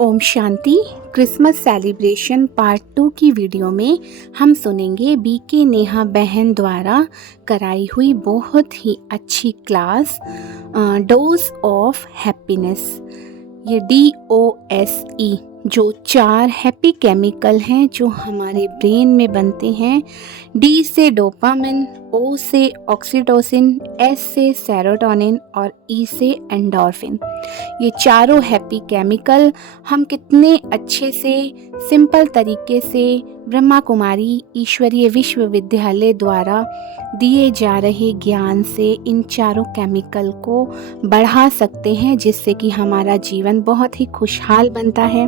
Om Shanti. Christmas celebration part 2 की video में हम सुनेंगे बीके नेहा बहन द्वारा कराई हुई बहुत ही अच्छी क्लास डोज ऑफ हैप्पीनेस। ये DOSE जो 4 हैप्पी केमिकल हैं जो हमारे ब्रेन में बनते हैं। D से डोपामिन, O से ऑक्सीटोसिन, S से सेरोटोनिन और E से एंडोर्फिन। ये चारों हैप्पी केमिकल हम कितने अच्छे से सिंपल तरीके से ब्रह्मा कुमारी ईश्वरीय विश्वविद्यालय द्वारा दिए जा रहे ज्ञान से इन चारों केमिकल को बढ़ा सकते हैं, जिससे कि हमारा जीवन बहुत ही खुशहाल बनता है।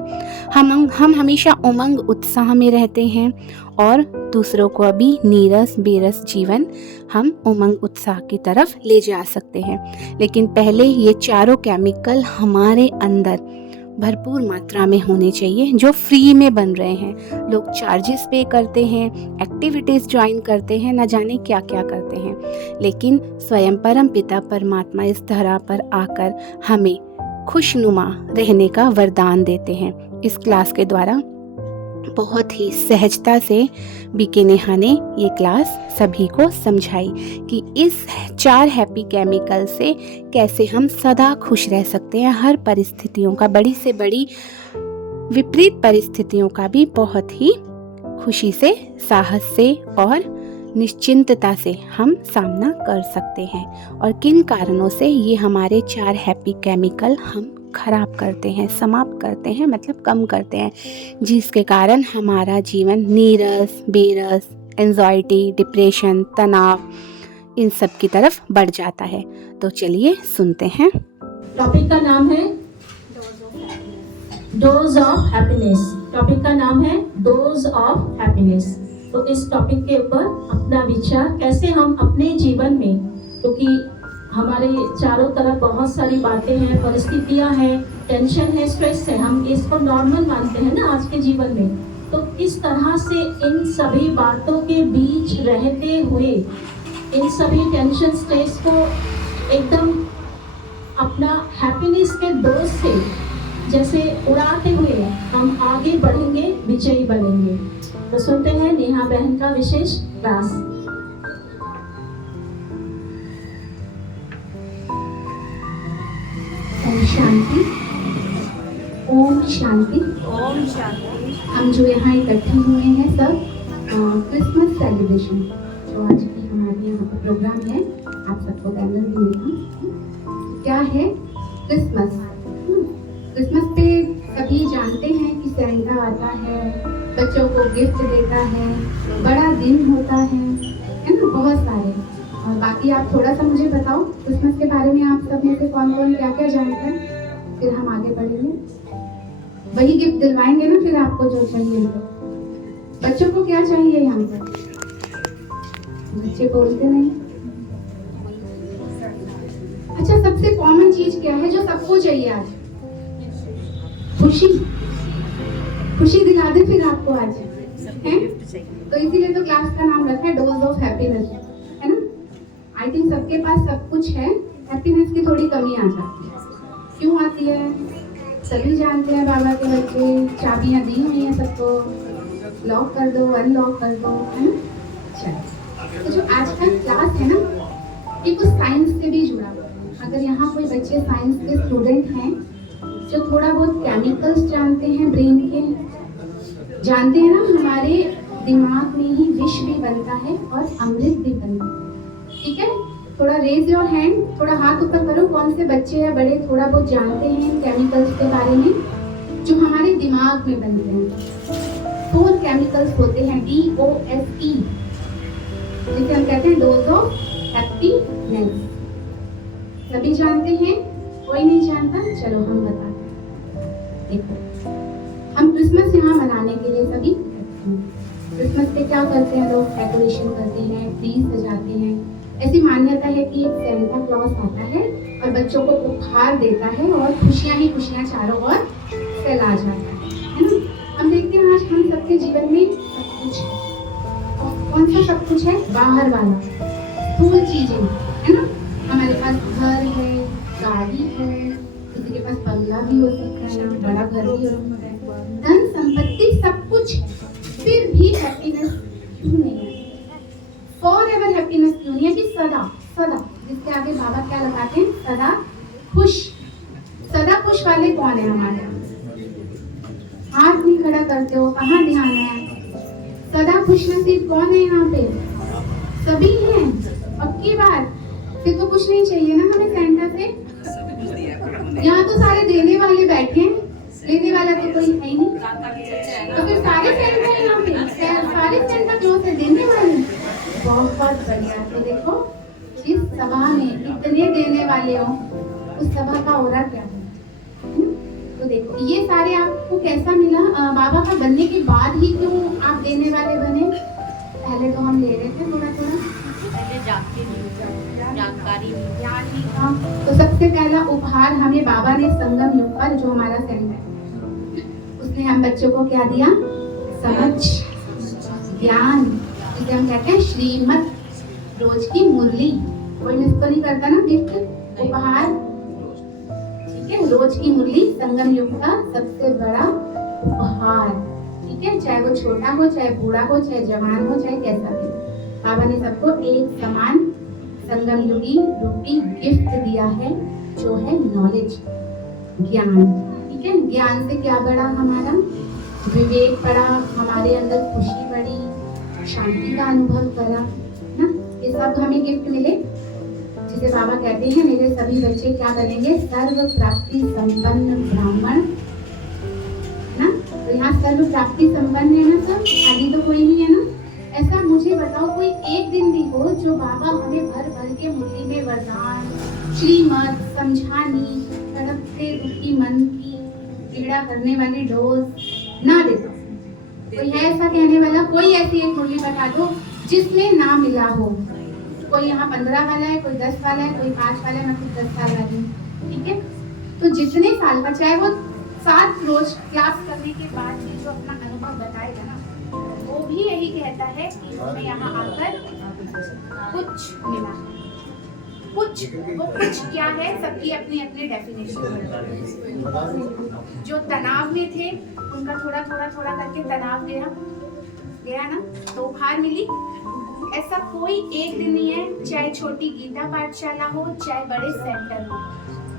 हम हमेशा उमंग उत्साह में रहते हैं और दूसरों को भी नीरस बेरस जीवन हम उमंग उत्साह की तरफ ले जा सकते हैं। लेकिन पहले ये चारों केमिकल हमारे अंदर भरपूर मात्रा में होने चाहिए, जो फ्री में बन रहे हैं। लोग चार्जेस पे करते हैं, एक्टिविटीज़ ज्वाइन करते हैं, न जाने क्या क्या करते हैं, लेकिन स्वयं परम पिता परमात्मा इस धरा पर आकर हमें खुशनुमा रहने का वरदान देते हैं। इस क्लास के द्वारा बहुत ही सहजता से बीके नेहा ने ये क्लास सभी को समझाई कि इस 4 हैप्पी केमिकल से कैसे हम सदा खुश रह सकते हैं। हर परिस्थितियों का, बड़ी से बड़ी विपरीत परिस्थितियों का भी बहुत ही खुशी से, साहस से और निश्चिंतता से हम सामना कर सकते हैं। और किन कारणों से ये हमारे 4 हैप्पी केमिकल हम खराब करते हैं, समाप्त करते हैं, मतलब कम करते हैं, जिसके कारण हमारा जीवन नीरस बेरस, एंजाइटी, डिप्रेशन, तनाव, इन सब की तरफ बढ़ जाता है। तो चलिए सुनते हैं। टॉपिक का नाम है डोज ऑफ हैप्पीनेस। टॉपिक का नाम है डोज ऑफ हैप्पीनेस। तो इस टॉपिक के ऊपर अपना विचार कैसे हम अपने जीवन में, क्योंकि हमारे चारों तरफ बहुत सारी बातें हैं, परिस्थितियां हैं, टेंशन है, स्ट्रेस है, हम इसको नॉर्मल मानते हैं ना आज के जीवन में। तो किस तरह से इन सभी बातों के बीच रहते हुए इन सभी टेंशन स्ट्रेस को एकदम अपना हैप्पीनेस के डोज से जैसे उड़ाते हुए हम आगे बढ़ेंगे, विजयी बनेंगे। तो सुनते हैं नेहा बहन का विशेष क्लास। ओम शांति। ओम शांति। ओम शांति। हम जो यहाँ इकट्ठे हुए हैं सब क्रिसमस सेलिब्रेशन, जो आज की हमारे यहाँ पर प्रोग्राम है, आप सबको बैनर भी मिला। क्या है क्रिसमस? क्रिसमस पे सभी जानते हैं कि सेंटा आता है, बच्चों को गिफ्ट देता है, बड़ा दिन होता है ना, बहुत सारे। और बाकी आप थोड़ा सा मुझे बताओ क्रिसमस के बारे में, आप सब में से कौन कौन क्या क्या जानते हैं, फिर हम आगे बढ़ेंगे। वही गिफ्ट दिलवाएंगे ना फिर आपको जो चाहिए। तो बच्चों को क्या चाहिए यहाँ पर? बच्चे बोलते नहीं। अच्छा, सबसे कॉमन चीज क्या है जो सबको चाहिए आज? खुशी। खुशी दिला दे फिर आपको आज, है? तो इसीलिए तो क्लास का नाम रखा है डोज ऑफ हैप्पीनेस, है ना? आई थिंक सबके पास सब कुछ है, हैप्पीनेस की थोड़ी कमी आ जाती है। क्यों आती है? सभी जानते हैं, बाबा के बच्चे चाबियां दी हुई हैं सबको, लॉक कर दो, अनलॉक कर दो, है ना? चलो, तो जो आज का क्लास है ना, ये कुछ साइंस से भी जुड़ा हुआ है। अगर यहाँ कोई बच्चे साइंस के स्टूडेंट हैं जो थोड़ा बहुत केमिकल्स जानते हैं ब्रेन के, जानते हैं ना, हमारे दिमाग में ही विष भी बनता है और अमृत भी बनता है। ठीक है, थोड़ा रेज योर हैंड, थोड़ा हाथ ऊपर करो, कौन से बच्चे या बड़े थोड़ा बहुत जानते हैं केमिकल्स के बारे में जो हमारे दिमाग में बनते हैं। 4 केमिकल्स होते हैं DOSE, जिसे हम कहते हैं डोज ऑफ हैप्पीनेस। सभी जानते हैं? कोई नहीं जानता? चलो हम बताते हैं। देखो, हम क्रिसमस यहाँ मनाने के लिए सभी क्रिसमस पे क्या करते हैं लोग? डेकोरेशन करते हैं, ट्रीज सजाते हैं। ऐसी मान्यता है कि एक सेंटा क्लॉज आता है और बच्चों को उपहार देता है और खुशियां ही खुशियां चारों ओर फैला जाता है ना? हम देखते हैं आज हम सबके जीवन में सब कुछ है। कौन सा सब कुछ है? बाहर वाला स्थूल चीजें, है ना? हमारे पास घर है, गाड़ी है, किसी के पास बंगला भी हो सकता है, बड़ा घर गाड़ी और धन संपत्ति सब कुछ है, फिर भी हैप्पीनेस क्यों नहीं है? फॉर एवर हैप्पीनेस क्यों नहीं है? कि सदा सदा, जिसके आगे बाबा क्या लगाते हैं? सदा खुश। सदा खुश वाले कौन है हमारे? हाथ नहीं खड़ा करते हो, कहाँ ध्यान है? सदा खुश नसीब कौन है यहाँ पे? सभी हैं। पक्की बात, फिर तो कुछ नहीं चाहिए ना हमें सेंटा से। यहाँ तो सारे देने वाले बैठे हैं, लेने वाला तो कोई है ही नहीं। तो फिर सारे सेंटा है यहाँ पे, सारे सेंटा क्लोज है, देने वाले। बहुत बढ़िया। तो देखो जिस सभा में इतने देने वाले हो, उस सभा का औरा क्या है? तो देखो ये सारे आपको कैसा मिला? बाबा का बनने के बाद ही क्यों आप देने वाले बने? पहले तो हम ले रहे थे थोड़ा थोड़ा, पहले जानकारी ज्ञान ही था। तो सबसे पहला उपहार हमें बाबा ने संगम युग पर, जो हमारा सेंटर है, उसने हम बच्चों को क्या दिया? समझ, ज्ञान, जिसे हम कहते हैं श्रीमत, रोज की मुरली। कोई मिस तो नहीं करता ना गिफ्ट उपहार? ठीक है, रोज की मुरली संगम युग का सबसे बड़ा उपहार। ठीक है, चाहे वो छोटा हो, चाहे बूढ़ा हो, चाहे जवान हो, चाहे कैसा भी। बाबा ने सबको एक समान संगम युगी रूपी गिफ्ट दिया है, जो है नॉलेज, ज्ञान। ठीक है, ज्ञान से क्या बढ़ा? हमारा विवेक बढ़ा, हमारे अंदर खुशी बढ़ी, शांति का अनुभव करा ना। ये सब हमें गिफ्ट मिले, जिसे बाबा कहते हैं मेरे सभी बच्चे क्या बनेंगे? सर्व प्राप्ति संपन्न ब्राह्मण ना। तो यहाँ सर्व प्राप्ति संपन्न है ना सब, आगे तो कोई नहीं है ना। ऐसा मुझे बताओ कोई एक दिन भी हो जो बाबा हमें भर भर के मुरली में वरदान, श्रीमत, समझानी, तड़पते दुखी मन की पीड़ा करने वाली डोज ना दे? कोई है ऐसा कहने वाला? कोई ऐसी एक मुरली बता दो जिसमें ना मिला हो। कोई यहाँ 15 वाला है, कोई 10 वाला है, कोई 5 वाला है, मैं खुद 10 साल वाली हूँ। ठीक है, तो जितने साल का, चाहे वो 7 रोज क्लास करने के बाद भी जो अपना अनुभव बताएगा ना, वो भी यही कहता है कि हमें यहाँ आकर कुछ मिला। कुछ, वो कुछ क्या है? सबकी अपनी अपनी डेफिनेशन। जो तनाव में थे उनका थोड़ा करके तनाव गया ना, तो उपहार मिली। ऐसा कोई एक दिन नहीं है, चाहे छोटी गीता पाठशाला हो, चाहे बड़े सेंटर हो,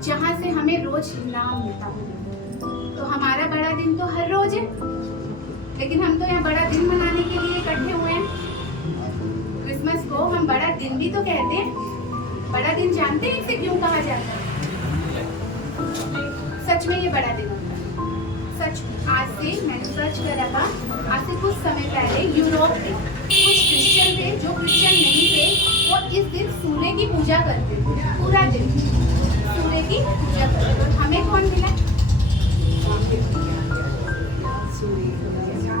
जहाँ से हमें रोज इनाम मिलता हो। तो हमारा बड़ा दिन तो हर रोज है, लेकिन हम तो यहाँ बड़ा दिन मनाने के लिए इकट्ठे हुए हैं। क्रिसमस को हम बड़ा दिन भी तो कहते हैं। बड़ा दिन जानते हैं इसे क्यों कहा जाता है? सच में ये बड़ा दिन होता है, सच में। आज से मैंने सर्च करा था, आज से कुछ समय पहले यूरोप में कुछ क्रिश्चियन थे, जो क्रिश्चियन नहीं थे, वो इस दिन सूर्य की पूजा करते थे। पूरा दिन सूर्य की पूजा करते थे। हमें कौन मिला?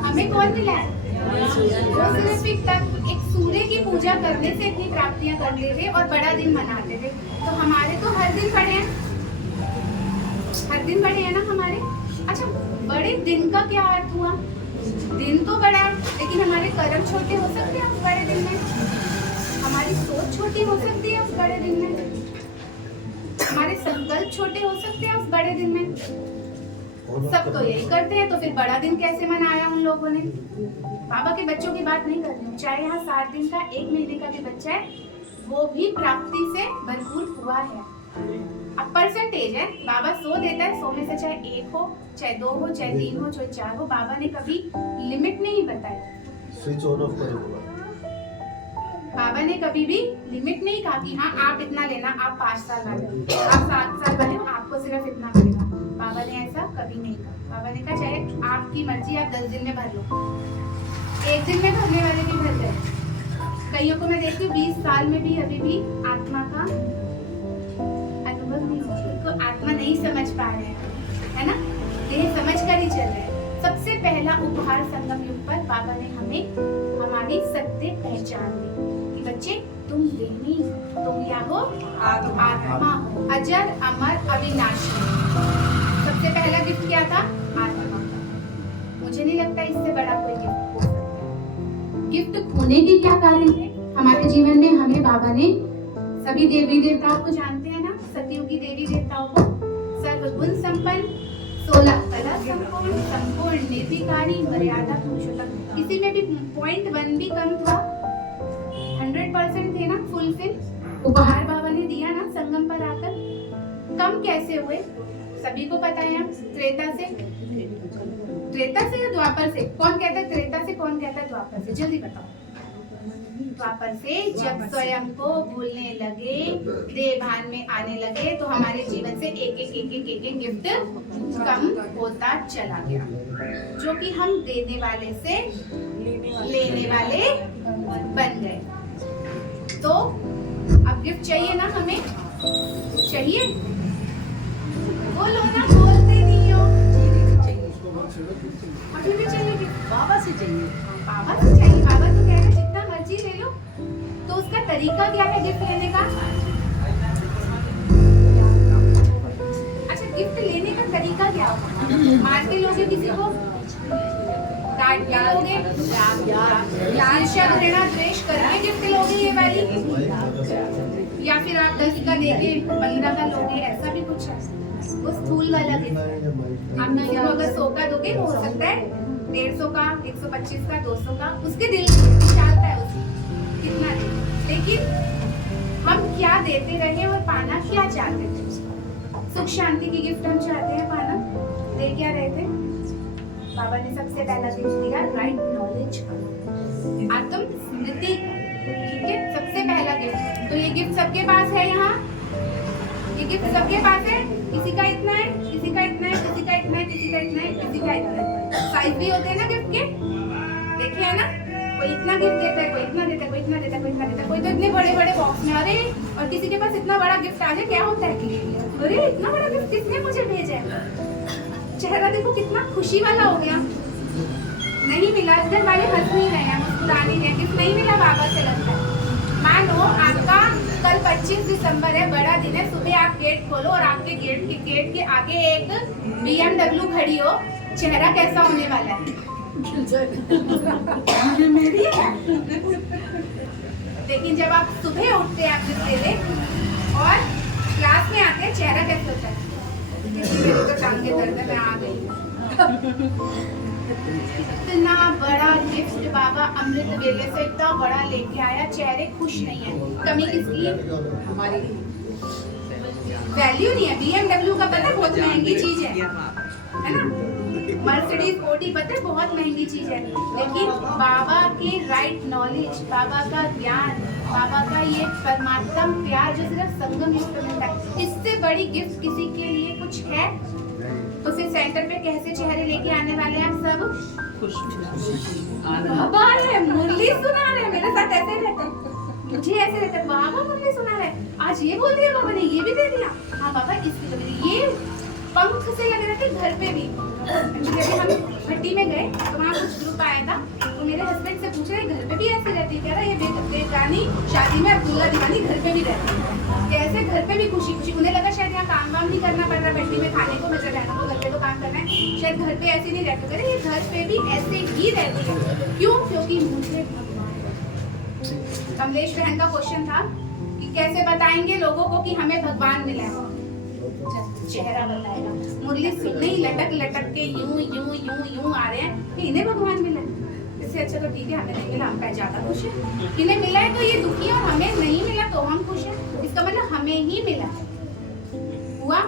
हमें कौन मिला है? वो सिर्फ एक सूर्य की पूजा करने से इतनी प्राप्तियां करते थे और बड़ा दिन मनाते थे। तो हमारे तो हर दिन बड़े हैं, हर दिन बड़े हैं ना हमारे। अच्छा, बड़े दिन का क्या अर्थ हुआ? दिन तो बड़ा है, लेकिन हमारे कर्म छोटे हो सकते हैं उस बड़े दिन में। हमारी सोच छोटी हो सकती है उस बड़े दिन में। हमारे संकल्प छोटे हो सकते हैं उस बड़े दिन में। सब तो यही करते हैं, तो फिर बड़ा दिन कैसे मनाया उन लोगों ने? बाबा के बच्चों की बात नहीं कर रही हूँ, चाहे यहाँ 7 दिन का, 1 महीने का भी बच्चा है, वो भी प्राप्ति से भरपूर हुआ है। अब परसेंटेज है, बाबा 100 देता है, 100 में से चाहे 1 हो, चाहे 2 हो, चाहे 3 हो, चाहे 4 हो, बाबा ने कभी लिमिट नहीं बताई। स्विच ऑन ऑफ करो। बाबा ने कभी भी लिमिट नहीं कहा कि हाँ आप इतना लेना, आप 5 साल वाले हो, आप 7 साल वाले हो, आपको सिर्फ इतना मिलेगा। बाबा ने ऐसा कभी नहीं कहा। बाबा ने कहा चाहे आपकी मर्जी, आप 10 दिन में भर लो, 1 दिन में भरने वाले भी भर गए। कईयों को मैं देखती हूँ 20 साल में भी अभी भी आत्मा का अनुभव नहीं हुआ, तो आत्मा नहीं समझ पा रहे हैं, है ना? ये समझ कर ही चल रहे हैं। सबसे पहला उपहार संगम युग पर बाबा ने हमें हमारी सत्य पहचान दी कि बच्चे तुम देवी, तुम क्या हो? आत्मा हो, अजर अमर अविनाशी। सबसे पहला गिफ्ट क्या था? आत्मा। मुझे नहीं लगता इससे बड़ा कोई गिफ्ट हो सकता है। गिफ्ट खोने के क्या कारण है हमारे जीवन में? हमें बाबा ने सभी देवी देवताओं को जानते हैं ना, सतयुगी देवी देवताओं को, सर्वगुण संपन्न, 16 कला संपूर्ण, संपूर्ण, निर्विकारी, मर्यादा पुरुषोत्तम। किसी में भी 0.1 भी कम था? 100% थे ना फुलफिल? उपहार बाबा ने दिया ना संगम पर आकर? कम कैसे हुए? सभी को पता है। त्रेता से या द्वापर से? कौन कहता है त्रेता से, कौन कहता है द्वापर से? जल्दी बताओ। द्वापर से। जब स्वयं को भूलने लगे, देवभान में आने लगे, तो हमारे जीवन से एक एक गिफ्ट कम होता चला गया, जो कि हम देने वाले से लेने वाले बन गए। तो अब गिफ्ट चाहिए ना हमें? चाहिए? बोलो ना, बोलते नहीं हो। अभी भी चाहिए गिफ्ट? बाबा से चाहिए। बाबा से चाहिए। बाबा तो कह रहे जितना मर्जी ले लो। तो उसका तरीका क्या है गिफ्ट लेने का? अच्छा, गिफ्ट लेने का तरीका क्या होगा? मार के लोगे किसी को? डांट के लोगे? लाल शब्द घृणा द्वेष करके गिफ्ट लोगे ये वाली? या फिर आप 10 का देके 15 का लोगे? ऐसा भी कुछ है? वो स्थूल वाला गिफ्ट है। आप किसी को अगर 100 का दोगे वो हो सकता है 150 का, 125 का, 200 का। उसके दिल की विशालता है उसकी, कितना दे। लेकिन हम क्या देते रहे और पाना क्या चाहते थे? सुख शांति की गिफ्ट हम चाहते हैं पाना। दे क्या रहे थे? बाबा ने सबसे पहला गिफ्ट दिया राइट नॉलेज का, आत्म स्मृति का। ठीक है, सबसे पहला गिफ्ट। तो ये गिफ्ट सबके पास है यहाँ? ये गिफ्ट सबके पास है? किसी का इतना है, किसी का इतना है, किसी का इतना है, किसी का इतना है, किसी का इतना है। साइज भी होते हैं ना गिफ्ट के, देखिए है ना? कोई इतना गिफ्ट देता है, कोई इतना देता है, कोई इतना देता है, कोई इतना देता है। कोई तो इतने बड़े बड़े बॉक्स में। अरे, और किसी के पास इतना बड़ा गिफ्ट आ जाए क्या होता है कि अरे इतना बड़ा गिफ्ट किसने मुझे भेजा है? चेहरा देखो कितना खुशी वाला हो गया। नहीं मिला, इधर वाले हंस नहीं रहे हैं, मुस्कुरा नहीं रहे, गिफ्ट नहीं मिला बाबा से लगता है। मानो आपका कल 25 दिसंबर है, बड़ा दिन है, सुबह आप गेट खोलो और आपके गेट के आगे एक BMW खड़ी हो, चेहरा कैसा होने वाला है? लेकिन जब आप सुबह उठते हैं आपसे पहले और क्लास में आते हैं, चेहरा कैसा होता है? मेरे तो टांगे दर्द है, मैं आ गई। इतना बड़ा गिफ्ट बाबा अमृत वेले से इतना बड़ा लेके आया, चेहरे खुश नहीं है। कमी किसकी है? हमारी। वैल्यू नहीं है। BMW का पता है बहुत महंगी चीज है ना? मर्सिडीज ऑडी पता है बहुत महंगी चीज है। लेकिन बाबा के राइट नॉलेज, बाबा का ज्ञान, बाबा का ये परमात्मा प्यार जो सिर्फ संगम युक्त में मिलता है, इससे बड़ी गिफ्ट किसी के लिए कुछ है? तो फिर सेंटर पे कैसे चेहरे लेके आने वाले हैं आप सब? बाबा है, मुरली सुना रहे, मेरे साथ ऐसे रहते, मुझे ऐसे रहता है, बाबा मुरली सुना रहे, आज ये बोल दिया बाबा ने, ये भी दे दिया। हाँ बाबा इसकी तो ये पंख से लगे रहते घर पे भी। जब हम भट्टी में गए तो वहाँ कुछ ग्रुप आया था, तो मेरे हस्बैंड से पूछ रहे घर पे भी ऐसे रहती है क्या? ये बेगानी शादी में अब्दुल्ला दीवानी घर पे भी रहती है कैसे? घर पे भी खुशी खुशी। उन्हें लगा शायद यहाँ काम वाम नहीं करना पड़ रहा भट्टी में खाने को, मतलब रहना को घर पे तो काम करना है, शायद घर पे ऐसे नहीं रहते। करे ये घर पे भी ऐसे ही रहती है। क्यों? क्योंकि मुझे कमलेश बहन का क्वेश्चन था कि कैसे बताएंगे लोगों को कि हमें भगवान मिला है? चेहरा बताएगा। मुरली सुनने ही लटक लटक के यूं यूं यूं यूं आ रहे हैं, इन्हें भगवान मिला है। इससे अच्छा तो ठीक है हमें नहीं मिला, हम पे ज्यादा खुश है। इन्हें मिला है तो ये दुखी है, और हमें नहीं मिला तो हम खुश हैं। इसका मतलब हमें ही मिला हुआ।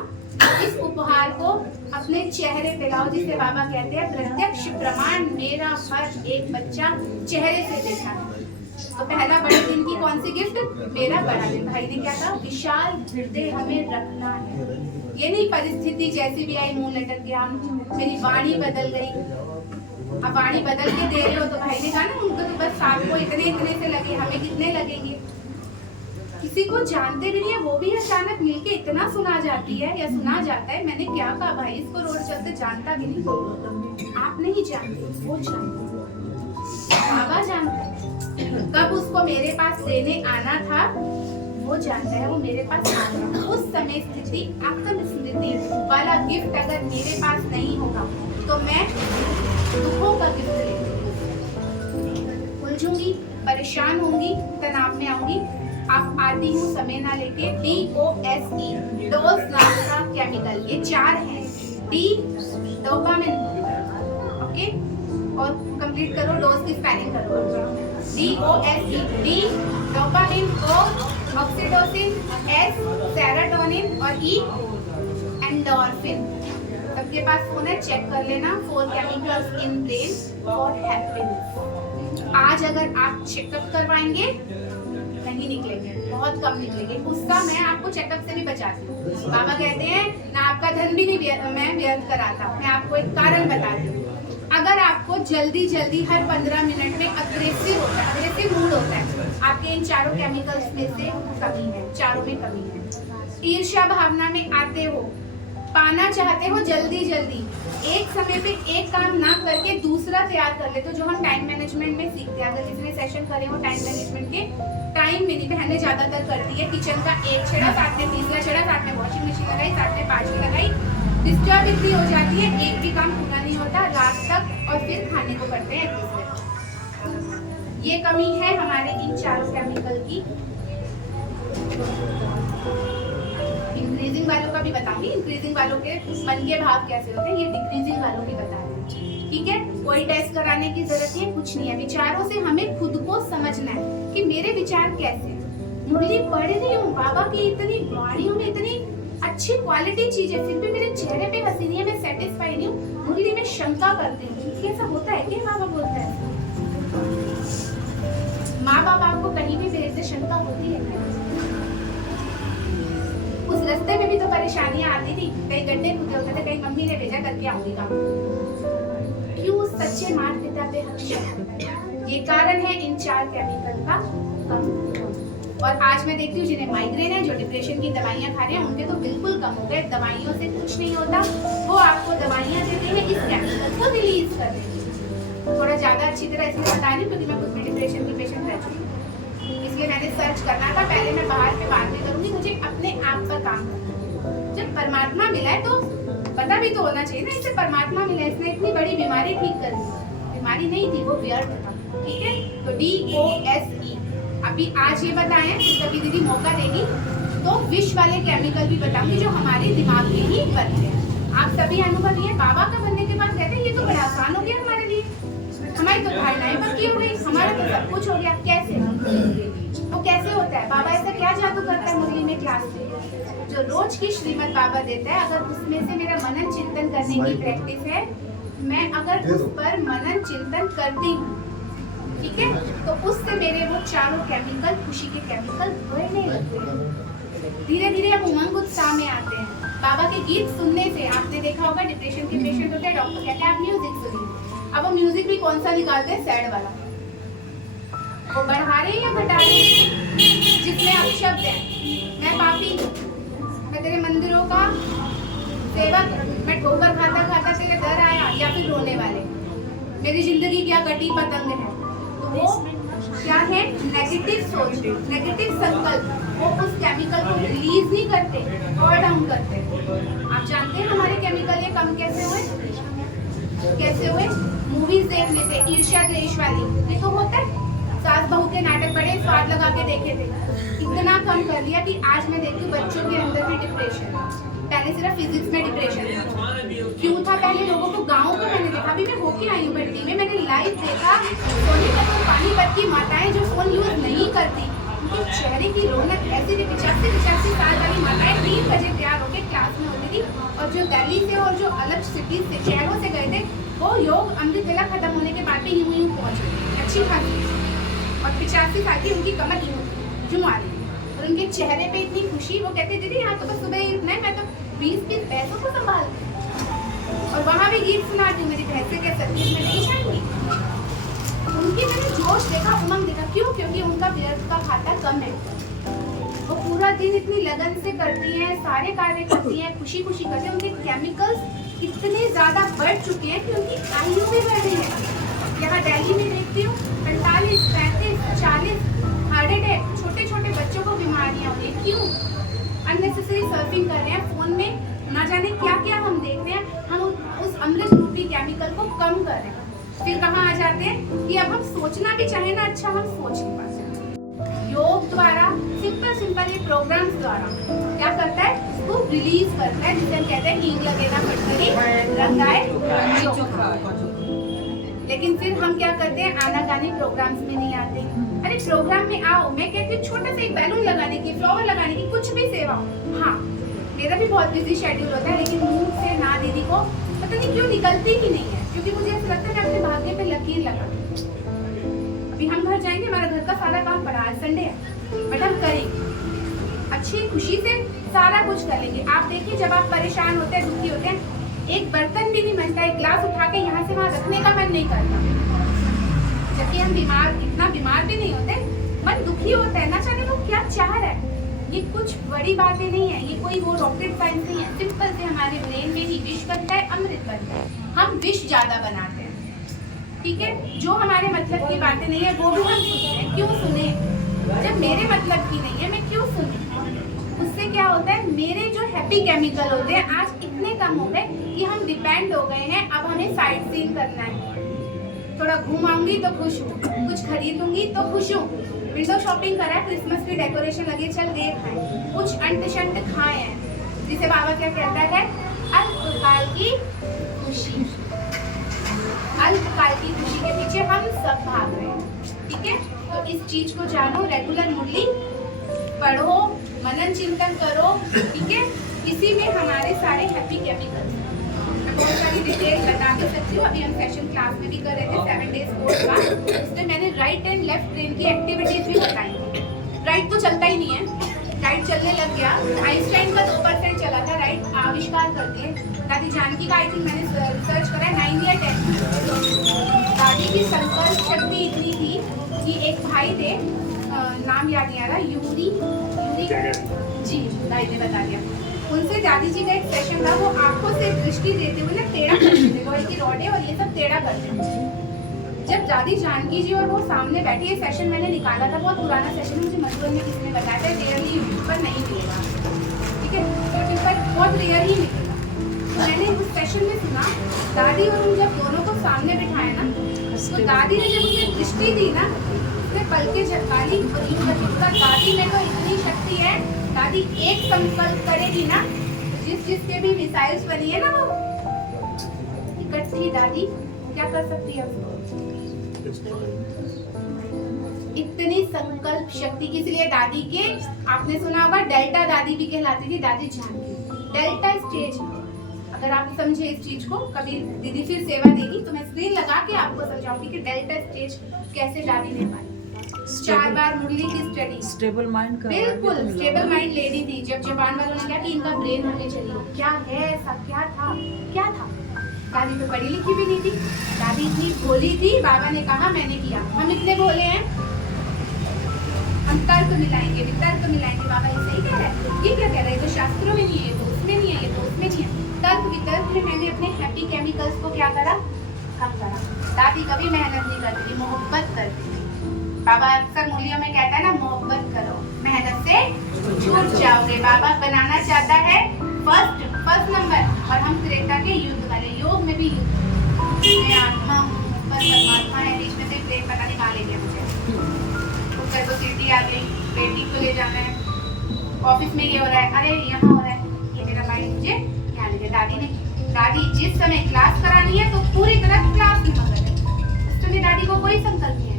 इस उपहार को अपने चेहरे पे लाओ, जिसे बाबा कहते हैं प्रत्यक्ष प्रमाण, मेरा हर एक बच्चा चेहरे से देखा है। तो पहला बड़े दिन की कौन सी गिफ्ट? मेरा बड़ा दिन। भाई ने क्या कहा? विशाल हृदय हमें रखना है। ये नहीं परिस्थिति जैसी भी आई मुंह लटक गया, मेरी वाणी बदल गई। अब वाणी बदल के दे रहे हो तो भाई ने कहा ना उनको तो बस आपको इतने इतने से लगे, हमें कितने लगेंगे? किसी को जानते भी नहीं है, वो भी अचानक मिलके इतना सुना जाती है या सुना जाता है। मैंने क्या कहा भाई, इसको रोड चलते जानता भी नहीं। आप नहीं जानते, वो जानते, बाबा जानते हैं। कब उसको मेरे पास लेने आना था वो जानता है, वो मेरे पास आना। उस समय स्थिति आत्म स्मृति वाला गिफ्ट अगर मेरे पास नहीं होगा तो मैं दुखों का गिफ्ट लेंगी, उलझूंगी, परेशान होंगी, तनाव में आऊंगी। आप आती हूँ समय ना लेके। DOSE, डोज नाम का केमिकल, ये 4 है। D डोपामिन, ओके, और कंप्लीट करो, डोज की स्पेलिंग करो, DOSE, D dopamine, O oxytocin, S serotonin और E एंडोर्फिन। सबके पास फोन है, चेक कर लेना, 4 chemicals in brain for happiness. आज अगर आप चेकअप करवाएंगे नहीं निकलेंगे, बहुत कम निकलेंगे। उसका मैं आपको चेकअप से भी बचाती हूँ। बाबा कहते हैं ना आपका धन भी नहीं मैं व्यर्थ कराता। मैं आपको एक कारण बताती हूँ। अगर आपको जल्दी जल्दी हर 15 मिनट में अग्रेसिव होता है, अग्रेसिव मूड होता है, आपके इन चारों केमिकल्स में से कमी है, चारों में कमी है। ईर्ष्या भावना में आते हो, पाना चाहते हो जल्दी जल्दी, एक समय पे एक काम ना करके दूसरा तैयार कर ले, तो जो हम टाइम मैनेजमेंट में सीखते हैं, अगर जिसने सेशन करे हो टाइम मैनेजमेंट के, टाइम मेरी बहनें ज्यादातर करती है, किचन का एक छेड़ा, साथ में तीसरा छेड़ा, साथ में वॉशिंग मशीन लगाई, साथ में पानी लगाई, डिस्टर्ब इतनी हो जाती है, एक भी काम पूरा नहीं होता रात तक, और फिर खाने को करते हैं दूसरे। ये कमी है हमारे इन चारों केमिकल की। इंक्रीजिंग वालों का भी बताऊंगी, इंक्रीजिंग वालों के मन के भाव कैसे होते हैं, ये डिक्रीजिंग वालों की बता रही हूँ, ठीक है। कोई टेस्ट कराने की जरूरत नहीं है, कुछ नहीं है। विचारों से हमें खुद को समझना है कि मेरे विचार कैसे हैं। मुरली पढ़ रही हूँ, बाबा की इतनी वाणियों में इतनी अच्छी क्वालिटी चीज है, फिर भी मेरे चेहरे पे हंसी नहीं है, मैं सेटिस्फाई नहीं हूँ। मुरली में शंका करती हूँ कि ऐसा होता है क्या, बाबा बोलता है। माँ बाप आपको कहीं भी भेजते, शंका होती है। उस रास्ते में भी तो परेशानियां आती थी, कहीं गड्ढे खुदे होते थे, कहीं मम्मी ने भेजा करके आऊंगी काम। क्यों सच्चे माता पिता पे हक है, ये कारण है इन 4 केमिकल का कम। और आज मैं देखती हूँ जिन्हें माइग्रेन है, जो डिप्रेशन की दवाइयाँ खा रहे हैं, उनके तो बिल्कुल कम हो गए। दवाइयों से कुछ नहीं होता, वो आपको दवाइयाँ देते हैं इस केमिकल को रिलीज करने की। थोड़ा ज्यादा अच्छी तरह इसलिए बता रही हूँ क्योंकि मैं खुद भी डिप्रेशन की पेशेंट रह चुकी हूँ, इसलिए मैंने सर्च करना था। पहले मैं बाहर पे बात नहीं करूंगी, मुझे अपने आप पर काम करना है। जब परमात्मा मिला है तो पता भी तो होना चाहिए ना, इससे परमात्मा मिला है, इसने इतनी बड़ी बीमारी ठीक कर दी। बीमारी नहीं थी, वो व्यर्थ था, ठीक है। तो DOSE अभी आज ये बताएं, कभी दीदी मौका देगी तो विष वाले केमिकल भी बताऊंगी जो हमारे दिमाग में ही बनते हैं। आप सभी अनुभवी हैं, बाबा का बनने के बाद कहते हैं ये तो बड़ा आसान हो गया हमारे लिए, हमारी तो धारणाएं पक्की हो गई, हमारा तो सब कुछ हो गया। कैसे, वो कैसे होता है? बाबा ऐसा क्या जादू करता है मुरली में क्लास में, जो रोज की श्रीमद् बाबा देता है, अगर उसमें से मेरा मनन चिंतन करने की प्रैक्टिस है, मैं अगर उस पर मनन चिंतन करती हूँ, ठीक है, तो उससे मेरे वो चारों केमिकल, खुशी के केमिकल बढ़ने लगते हैं। धीरे धीरे हम उमंग उत्साह में आते हैं। बाबा के गीत सुनने से, आपने देखा होगा डिप्रेशन के पेशेंट होते हैं, डॉक्टर कहते हैं आप म्यूजिक सुनिए। अब वो म्यूजिक भी कौन सा निकालते हैं? सैड वाला। वो बढ़ा रहे या घटा रहे? जिसमें अपशब्द है, मैं पापी, मैं तेरे मंदिरों का सेवक, मैं ठोकर खाता खाता तेरे घर आया, या फिर रोने वाले, मेरी जिंदगी क्या कटी पतंग है। तो वो क्या है? नेगेटिव सोच, नेगेटिव संकल्प, वो उस केमिकल को रिलीज नहीं करते, और डाउन करते। आप जानते हैं हमारे केमिकल ये कम कैसे हुए? कैसे हुए? मूवीज देखने से, ईर्ष्या द्वेष वाली, ये तो होता है। सास बहू के नाटक बड़े स्वाद लगा के देखे थे, इतना कम कर लिया कि आज मैं देखती हूँ बच्चों के अंदर भी डिप्रेशन। पहले सिर्फ फिजिक्स में डिप्रेशन था, क्यों था? पहले लोगों को गाँव का मैंने देखा, अभी मैं होके आई हूँ भट्टी में, मैंने लाइव देखा सोनीपत और पानीपत की माताएं जो फोन यूज नहीं करती, उनके चेहरे की रौनक ऐसी थी। 85 साल वाली माताएं 3 बजे तैयार होकर क्लास में होती थी, और जो दिल्ली से और जो अलग सिटी से, शहरों से गए थे, वो योग अमृत वेला खत्म होने के बाद भी यूं पहुंचे अच्छी खासी, और 85 साल की उनकी कमर यूं आ रही, और उनके चेहरे पे इतनी खुशी। वो कहते दीदी यहाँ तो बस सुबह ही उठना है, मैं तो 20 पैसों को संभालती हूँ, और वहाँ भी गीत सुनाती हूँ, मेरी भैंसे के सत्य में नहीं जाएंगी। उनकी मैंने जोश देखा, उमंग देखा। क्यों? क्योंकि उनका व्यर्थ का खाता कम है। वो पूरा दिन इतनी लगन से करती हैं, सारे कार्य करती हैं, खुशी खुशी करती हैं। उनके केमिकल्स इतने ज्यादा बढ़ चुके हैं कि उनकी आयु भी बढ़ रही है। यहाँ दिल्ली में देखती हूँ 45, 35, 40 हार्ट अटैक, छोटे छोटे बच्चों को बीमारियाँ हो रही हैं। क्यों? अननेसेसरी सर्फिंग कर रहे हैं फोन में, ना जाने क्या क्या हम देख रहे हैं। हम उस अमृत रूपी केमिकल को कम कर रहे हैं। फिर कहाँ आ जाते हैं कि अब हम सोचना भी चाहे ना, अच्छा हम सोच नहीं पाते। योग द्वारा, सिंपल ये प्रोग्राम्स द्वारा क्या करता है? उसको रिलीज करता है, जिसे हम कहते हैं हींग लगेगा फटकरी रंगाए चोखा। लेकिन फिर हम क्या करते हैं, आनाकानी प्रोग्राम्स में नहीं आते। अरे प्रोग्राम में आओ, मैं कहती हूँ छोटा सा एक बैलून लगाने की, फ्लावर लगाने की, कुछ भी सेवा। हाँ, मेरा भी बहुत बिजी शेड्यूल होता है, लेकिन मुंह से ना दीदी को पता नहीं क्यों निकलती ही नहीं है, क्योंकि मुझे ऐसा लगता है कि अपने भाग्य पे लकीर लगा। अभी हम घर जाएंगे, हमारा घर का सारा काम पड़ा, आज संडे है, बट हम करेंगे अच्छी खुशी से, सारा कुछ कर लेंगे। आप देखिए, जब आप परेशान होते हैं, दुखी होते हैं, एक बर्तन भी नहीं बनता, एक गिलास उठा के यहाँ से वहाँ रखने का मन नहीं करता। जबकि हम इतना बीमार भी नहीं होते, मन दुखी होता है, ना जाने वो क्या चाह रहा है। ये कुछ बड़ी बातें नहीं है, ये कोई वो रॉकेट साइंस नहीं है, सिंपल से हमारे ब्रेन में ही विष बनता है, अमृत बनता है, हम विष ज्यादा बनाते हैं। ठीक है, जो हमारे मतलब की बातें नहीं है वो भी हम सुनते हैं। क्यों सुने? जब मेरे मतलब की नहीं है, मैं क्यों सुनूं? उससे क्या होता है, मेरे जो हैप्पी केमिकल होते हैं आज इतने कम हो गए कि हम डिपेंड हो गए हैं। अब हमें साइट सीइंग करना है, थोड़ा घूमाऊंगी तो खुश हूँ, कुछ खरीदूंगी तो खुश हूँ, विंडो शॉपिंग करा, क्रिसमस की डेकोरेशन लगी, चल देख आए, कुछ अंट शंट खाए हैं, जिसे बाबा क्या कहता है, अल्पकाल की खुशी। अल्पकाल की खुशी के पीछे हम सब भाग रहे हैं। ठीक है, तो इस चीज को जानो, रेगुलर मुरली पढ़ो, मनन चिंतन करो। ठीक है, इसी में हमारे सारे हैप्पी केमिकल्स, मैं बहुत सारी डिटेल बता तो सकती हूँ। अभी हम सेशन क्लास में भी कर रहे थे 7 डेज कोर्स का, उसमें मैंने राइट एंड लेफ्ट ब्रेन की एक्टिविटीज भी बताई। राइट तो चलता ही नहीं है, राइट चलने लग गया। आइंस्टाइन का 2% चला था, राइट आविष्कार कर दिए। दादी जानकी का आई थिंक मैंने सर्च करा 9 या 10। दादी की संकल्प शक्ति इतनी थी कि एक भाई थे, नाम याद नहीं आ रहा, यूरी जी, दादी ने बता दिया। उनसे दादी जी का एक सेशन था, वो आंखों से दृष्टि देते हुए ना टेढ़ा करते थे, लोहे की रॉडे और ये सब टेढ़ा करते थे। जब दादी जानकी जी और वो सामने बैठी, ये सेशन मैंने निकाला था, बहुत पुराना सेशन, मुझे मधुबन में किसी ने बताया था, रेयरली यूट्यूब पर नहीं मिलेगा। ठीक है, यूट्यूब पर बहुत रेयर ही मिलेगा। मैंने उस सेशन में सुना, दादी और हम जब दोनों को सामने बिठाए ना, तो दादी ने जब उसे दृष्टि दी ना, उसने पलके झपकाली और इनका दादी में तो इतनी शक्ति है, दादी एक संकल्प करेगी ना, जिसके भी मिसाइल्स बनी है ना, वो इकट्ठी दादी क्या कर सकती है उसको, इतनी संकल्प शक्ति की। इसलिए दादी के, आपने सुना होगा डेल्टा दादी भी कहलाती थी, दादी जानकी। डेल्टा स्टेज, अगर आप समझे इस चीज को, कभी दीदी फिर सेवा देगी तो मैं स्क्रीन लगा के आपको समझाऊंगी कि डेल्टा स्टेज कैसे दादी ने पाई। 4 बार मुरली की स्टडी, स्टेबल माइंड का, बिल्कुल स्टेबल माइंड लेडी थी। जब जापान वालों ने कहा कि इनका ब्रेन होने चाहिए, क्या है ऐसा, क्या था? दादी तो पढ़ी लिखी भी नहीं थी, दादी इतनी भोली थी, बाबा ने कहा मैंने किया। हम इतने भोले हैं, हम तर्क मिलाएंगे, वितर्क मिलाएंगे, बाबा ये सही कह रहा है, ये क्या कह रहा है, तो शास्त्रों में नहीं है, तो उसमें नहीं है, ये तो उसमें नहीं है। तर्क वितर्क में मैंने अपने हैप्पी केमिकल्स को क्या करा, कम करा। दादी कभी मेहनत नहीं करती थी, मोहब्बत करती थी। बाबा अक्सर मूल्यों में कहता है ना, मोहब्बत करो, मेहनत से छूट जाओगे। बाबा बनाना चाहता है फर्स्ट नंबर, और हम त्रेता के युद्ध वाले, योग में भी युद्ध, मैं आत्मा हूँ, ऊपर परमात्मा है, बीच में से प्रेम पता नहीं कहाँ ले गया मुझे, ऊपर तो सीटी आ गई, बेटी को ले जाना है, ऑफिस में ये हो रहा है, अरे यहाँ हो रहा है, ये मेरा माइंड मुझे यहाँ ले गया। दादी जिस समय क्लास करानी है तो पूरी तरह क्लास में मगन है, उस समय दादी को कोई संकल्प नहीं है।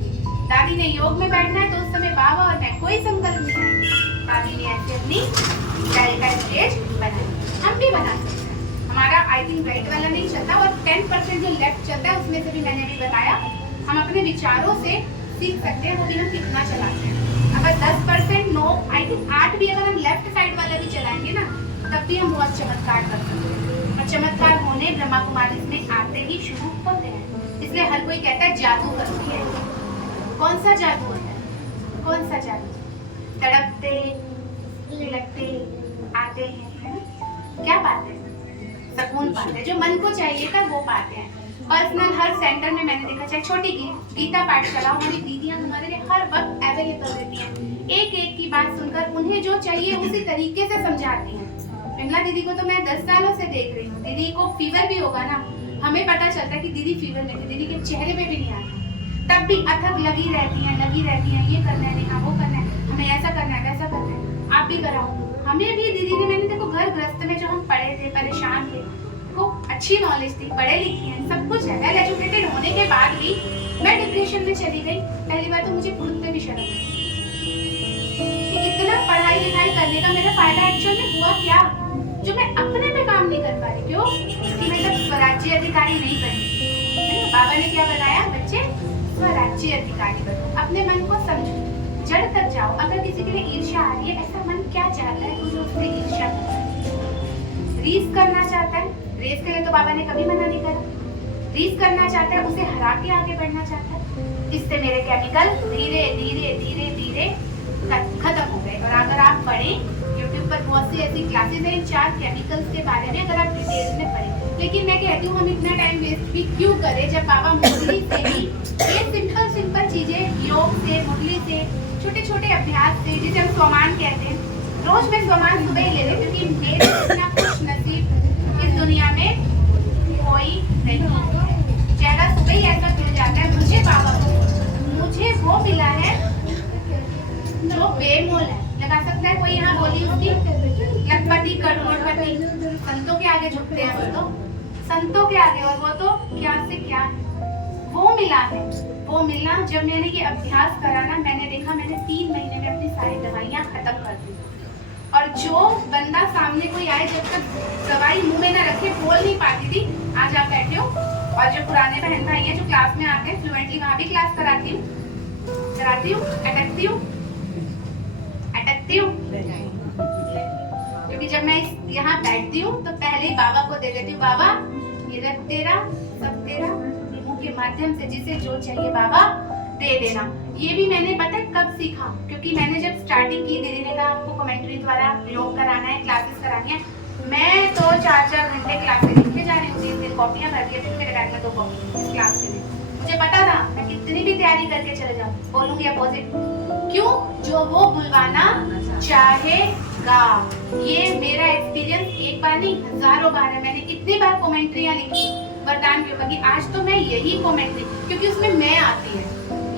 दादी ने योग में बैठना है तो उस समय बाबा और मैं कोई संकल्प नहीं है। दादी ने ऐसे अपनी डेल्टा स्टेज बनाई, हम भी बना सकते हैं। हमारा आई थिंक राइट वाला नहीं चलता, और 10% जो लेफ्ट चलता है उसमें से भी मैंने अभी बताया, हम अपने विचारों से सीख सकते हैं, वो भी हम कितना चलाते हैं। अगर 10% नो, आई थिंक 8 भी अगर हम लेफ्ट साइड वाला भी चलाएंगे ना, तब भी हम बहुत चमत्कार कर सकते हैं। और चमत्कार होने ब्रह्मा कुमारी में आते ही शुरू होते हैं। इसलिए हर कोई कहता है जादू करती है। कौन सा जादू होता है? कौन सा जादू? तड़पते तिलकते आते हैं, है ना? क्या पाते हैं? सुकून पाते हैं, जो मन को चाहिए था वो पाते हैं। पर्सनल हर सेंटर में मैंने देखा, चाहे छोटी गीता पाठ चलाओ, हमारी दीदियां हमारे लिए हर वक्त अवेलेबल रहती हैं। एक एक की बात सुनकर उन्हें जो चाहिए उसी तरीके से समझाती हैं। विमला दीदी को तो मैं 10 सालों से देख रही हूँ। दीदी को फीवर भी होगा ना, हमें पता चलता है कि दीदी फीवर में थी, दीदी के चेहरे पे भी नहीं आता, तब भी अथक लगी रहती हैं, ये करना है, नहीं वो करना है, हमें ऐसा करना है, वैसा करना है। आप भी कराओ, हमें भी दीदी ने, मैंने देखो घर गृहस्थ में जो हम पढ़े थे, परेशान थे, को अच्छी नॉलेज थी, पढ़े लिखे हैं, सब कुछ है, वेल एजुकेटेड होने के बाद भी मैं डिप्रेशन में चली गई। पहली बार तो मुझे खुद पे भी शर्म आई कि इतना पढ़ाई लिखाई करने का मेरा फायदा एक्चुअल में हुआ क्या, जो मैं अपने पे काम नहीं कर पा रही। क्यों? कि मैं तब स्वराज्य अधिकारी नहीं बनी, है ना। बाबा ने क्या बताया, बच्चे स्वराज्य अधिकारी बनो, अपने मन को समझो, जड़ तक जाओ। अगर किसी के लिए ईर्ष्या आ रही है, ऐसा मन क्या चाहता है, मुझे उससे ईर्ष्या करना है। रीस करना चाहता है, रेस के लिए तो बाबा ने कभी मना नहीं करा। रीस करना चाहता है, उसे हरा के आगे बढ़ना चाहता है। इससे मेरे केमिकल धीरे धीरे धीरे धीरे खत्म हो गए। और अगर आप पढ़ें, YouTube पर बहुत सी ऐसी क्लासेस हैं इन 4 केमिकल्स के बारे में, अगर आप डिटेल में पढ़ें। लेकिन मैं कहती हूँ हम इतना टाइम वेस्ट भी क्यों करें, जब बाबा मुरली से ही ये सिंपल सिंपल चीजें, योग से, मुरली से, छोटे छोटे अभ्यास से, जिसे हम स्वमान कहते हैं, रोज मैं स्वमान सुबह ही ले लेती हूँ, क्योंकि मेरे इतना खुश नसीब इस दुनिया में कोई नहीं है। चेहरा सुबह ही ऐसा खुल जाता है, मुझे बाबा को, मुझे वो मिला है जो बेमोल है। लगा सकता है कोई यहाँ बोली उसकी, लखपति करोड़पति, संतों के आगे झुकते हैं वो तो, संतों के आगे, और वो तो क्या से क्या है, वो मिला है। वो मिलना, जब मैंने ये अभ्यास करा ना, मैंने देखा मैंने 3 महीने में अपनी सारी दवाइयाँ खत्म कर दी। और जो बंदा सामने कोई आए, जब तक दवाई मुंह में ना रखे बोल नहीं पाती थी, आज आप बैठे हो। और जो पुराने बहन भाई हैं जो क्लास में आते हैं, फ्लुएंटली वहाँ भी क्लास कराती हूँ, अटकती हूँ, क्योंकि जब मैं यहाँ बैठती हूँ तो पहले ही बाबा को दे देती हूँ, बाबा ये रख तेरा, सब तेरा, मुंह के माध्यम से जिसे जो चाहिए बाबा दे देना। ये भी मैंने पता है कब सीखा, क्योंकि मैंने जब स्टार्टिंग की, दीदी ने कहा आपको कमेंट्री द्वारा योग कराना है, क्लासेस करानी है। मैं तो 4-4 घंटे क्लासेस लिखे जा रही हूँ, 3 कॉपियाँ भर दी, मेरे बैग में 2 कॉपी इस क्लास के लिए। मुझे पता था मैं कितनी भी तैयारी करके चले जाऊँ, बोलूंगी अपोजिट। क्यों? जो वो बुलवाना चाहेगा। ये मेरा एक्सपीरियंस एक बार नहीं, हजारों बार है। मैंने कितनी बार कमेंट्रियाँ लिखी वरदान के ऊपर कि आज तो मैं यही कमेंट्री, क्योंकि उसमें मैं आती है,